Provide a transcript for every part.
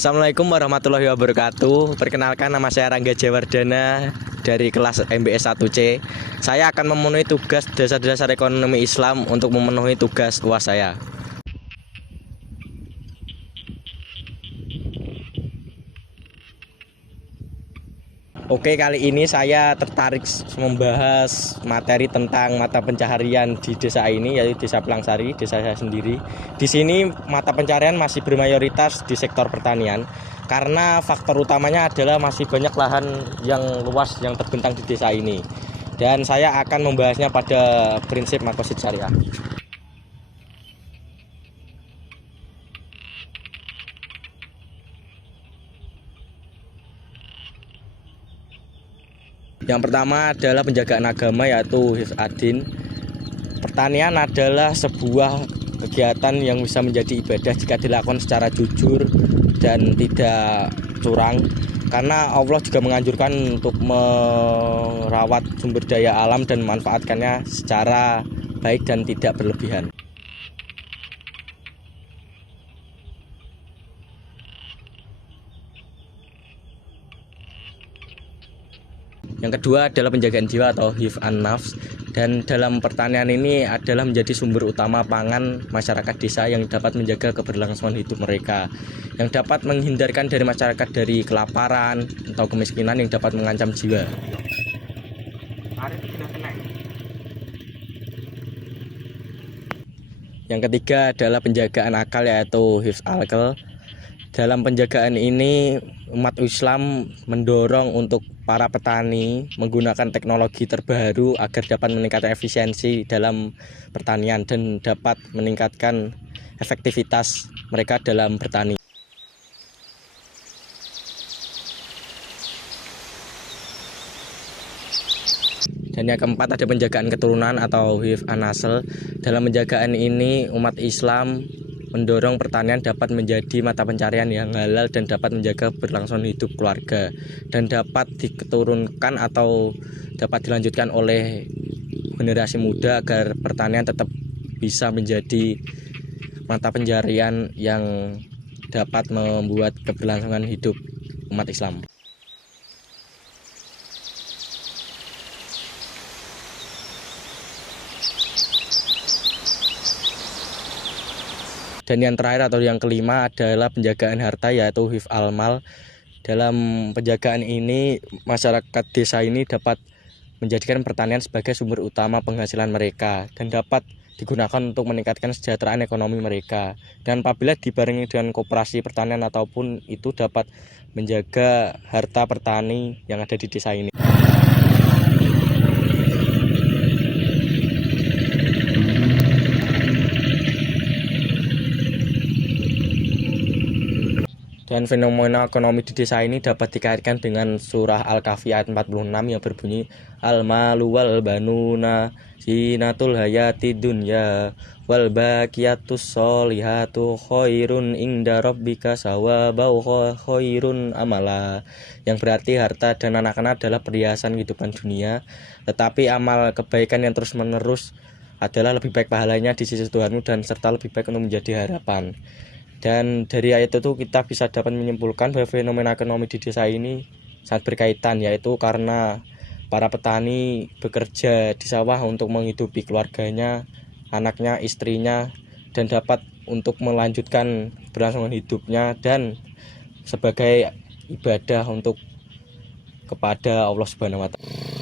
Assalamualaikum warahmatullahi wabarakatuh. Perkenalkan, nama saya Rangga Jawardana dari kelas MBS 1C. Saya akan memenuhi tugas dasar-dasar ekonomi Islam untuk memenuhi tugas UAS saya. Oke, kali ini saya tertarik membahas materi tentang mata pencaharian di desa ini, yaitu Desa Pelangsari, desa saya sendiri. Di sini mata pencaharian masih bermayoritas di sektor pertanian, karena faktor utamanya adalah masih banyak lahan yang luas yang terbentang di desa ini. Dan saya akan membahasnya pada prinsip makosid syariah. Yang pertama adalah penjagaan agama, yaitu Hifz ad-Din. Pertanian adalah sebuah kegiatan yang bisa menjadi ibadah jika dilakukan secara jujur dan tidak curang, karena Allah juga menganjurkan untuk merawat sumber daya alam dan memanfaatkannya secara baik dan tidak berlebihan. Yang kedua adalah penjagaan jiwa atau hifz an-nafs, dan dalam pertanian ini adalah menjadi sumber utama pangan masyarakat desa yang dapat menjaga keberlangsungan hidup mereka, yang dapat menghindarkan dari masyarakat dari kelaparan atau kemiskinan yang dapat mengancam jiwa. Yang ketiga adalah penjagaan akal, yaitu hifz al-aql. Dalam penjagaan ini, umat Islam mendorong untuk para petani menggunakan teknologi terbaru agar dapat meningkatkan efisiensi dalam pertanian dan dapat meningkatkan efektivitas mereka dalam bertani. Dan yang keempat ada penjagaan keturunan atau hifz an-nasl. Dalam penjagaan ini, umat Islam mendorong pertanian dapat menjadi mata pencarian yang halal dan dapat menjaga berlangsungan hidup keluarga, dan dapat diketurunkan atau dapat dilanjutkan oleh generasi muda agar pertanian tetap bisa menjadi mata pencarian yang dapat membuat keberlangsungan hidup umat Islam. Dan yang terakhir atau yang kelima adalah penjagaan harta, yaitu hifz al-mal. Dalam penjagaan ini, masyarakat desa ini dapat menjadikan pertanian sebagai sumber utama penghasilan mereka dan dapat digunakan untuk meningkatkan kesejahteraan ekonomi mereka. Dan apabila dibarengi dengan koperasi pertanian ataupun itu dapat menjaga harta petani yang ada di desa ini. Dan fenomena ekonomi di desa ini dapat dikaitkan dengan surah Al-Kahfi ayat 46 yang berbunyi al-malu wal banuna zinatul hayati dunya wal baqiyatus sholihatu khairun inda rabbika sawabau khairun amala, yang berarti harta dan anak-anak adalah perhiasan kehidupan dunia, tetapi amal kebaikan yang terus-menerus adalah lebih baik pahalanya di sisi Tuhanmu dan serta lebih baik untuk menjadi harapan. Dan dari ayat itu kita bisa dapat menyimpulkan bahwa fenomena ekonomi di desa ini sangat berkaitan, yaitu karena para petani bekerja di sawah untuk menghidupi keluarganya, anaknya, istrinya, dan dapat untuk melanjutkan berlangsungan hidupnya dan sebagai ibadah untuk kepada Allah Subhanahu wa Ta'ala.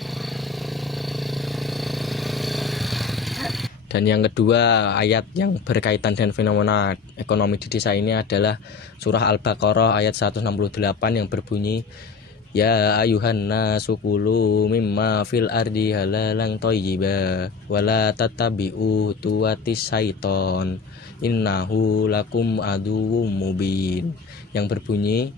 Dan yang kedua, ayat yang berkaitan dengan fenomena ekonomi di desa ini adalah surah Al-Baqarah ayat 168 yang berbunyi ya ayuhan nasu kulu mimma fil ardi halalan thayyiba wala tattabi'u tuwatis syaiton innahu lakum aduwwum mubin, yang berbunyi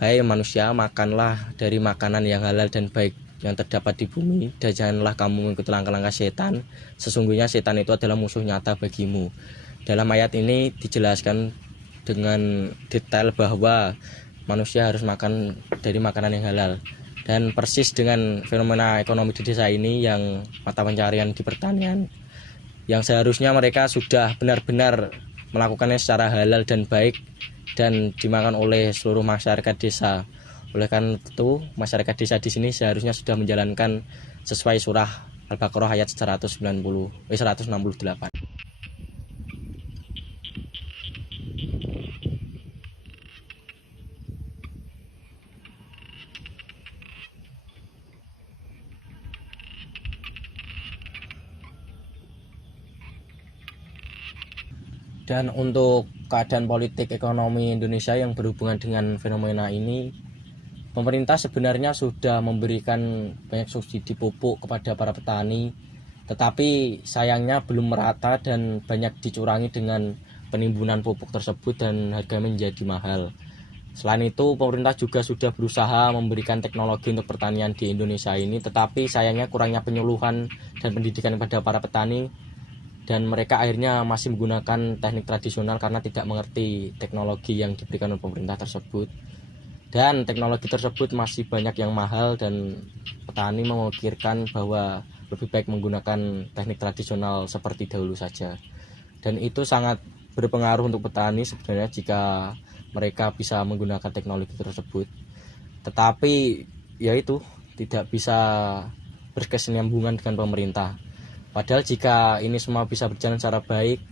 hai manusia, makanlah dari makanan yang halal dan baik yang terdapat di bumi, dan janganlah kamu mengikuti langkah-langkah setan, sesungguhnya setan itu adalah musuh nyata bagimu. Dalam ayat ini dijelaskan dengan detail bahwa manusia harus makan dari makanan yang halal, dan persis dengan fenomena ekonomi di desa ini yang mata pencarian di pertanian, yang seharusnya mereka sudah benar-benar melakukannya secara halal dan baik, dan dimakan oleh seluruh masyarakat desa. Oleh karena itu, masyarakat desa di sini seharusnya sudah menjalankan sesuai surah Al-Baqarah ayat 168. Dan untuk keadaan politik ekonomi Indonesia yang berhubungan dengan fenomena ini, pemerintah sebenarnya sudah memberikan banyak subsidi pupuk kepada para petani, tetapi sayangnya belum merata dan banyak dicurangi dengan penimbunan pupuk tersebut dan harganya menjadi mahal. Selain itu, pemerintah juga sudah berusaha memberikan teknologi untuk pertanian di Indonesia ini, tetapi sayangnya kurangnya penyuluhan dan pendidikan kepada para petani, dan mereka akhirnya masih menggunakan teknik tradisional karena tidak mengerti teknologi yang diberikan oleh pemerintah tersebut. Dan teknologi tersebut masih banyak yang mahal dan petani memikirkan bahwa lebih baik menggunakan teknik tradisional seperti dahulu saja. Dan itu sangat berpengaruh untuk petani sebenarnya jika mereka bisa menggunakan teknologi tersebut. Tetapi ya itu tidak bisa berkesinambungan dengan pemerintah. Padahal jika ini semua bisa berjalan secara baik,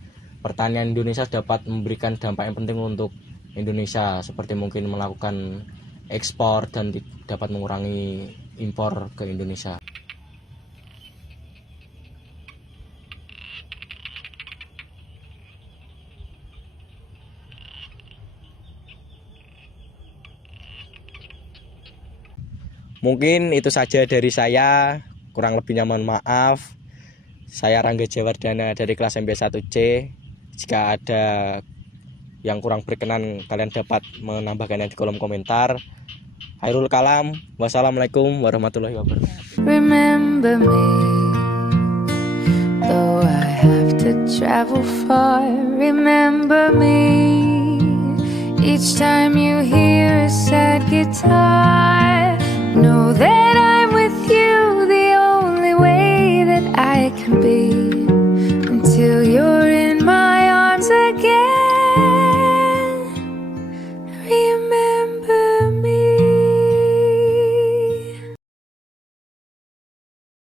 pertanian Indonesia dapat memberikan dampak yang penting untuk Indonesia, seperti mungkin melakukan ekspor dan dapat mengurangi impor ke Indonesia. Mungkin itu saja dari saya, kurang lebihnya mohon maaf. Saya Rangga Jawardana dari kelas MP1C. Jika ada yang kurang berkenan, kalian dapat menambahkannya di kolom komentar. Khairul kalam. Wassalamualaikum warahmatullahi wabarakatuh. Remember me, though I have to travel far. Remember me, each time you hear a sad guitar. Know that I'm with you, the only way that I can be.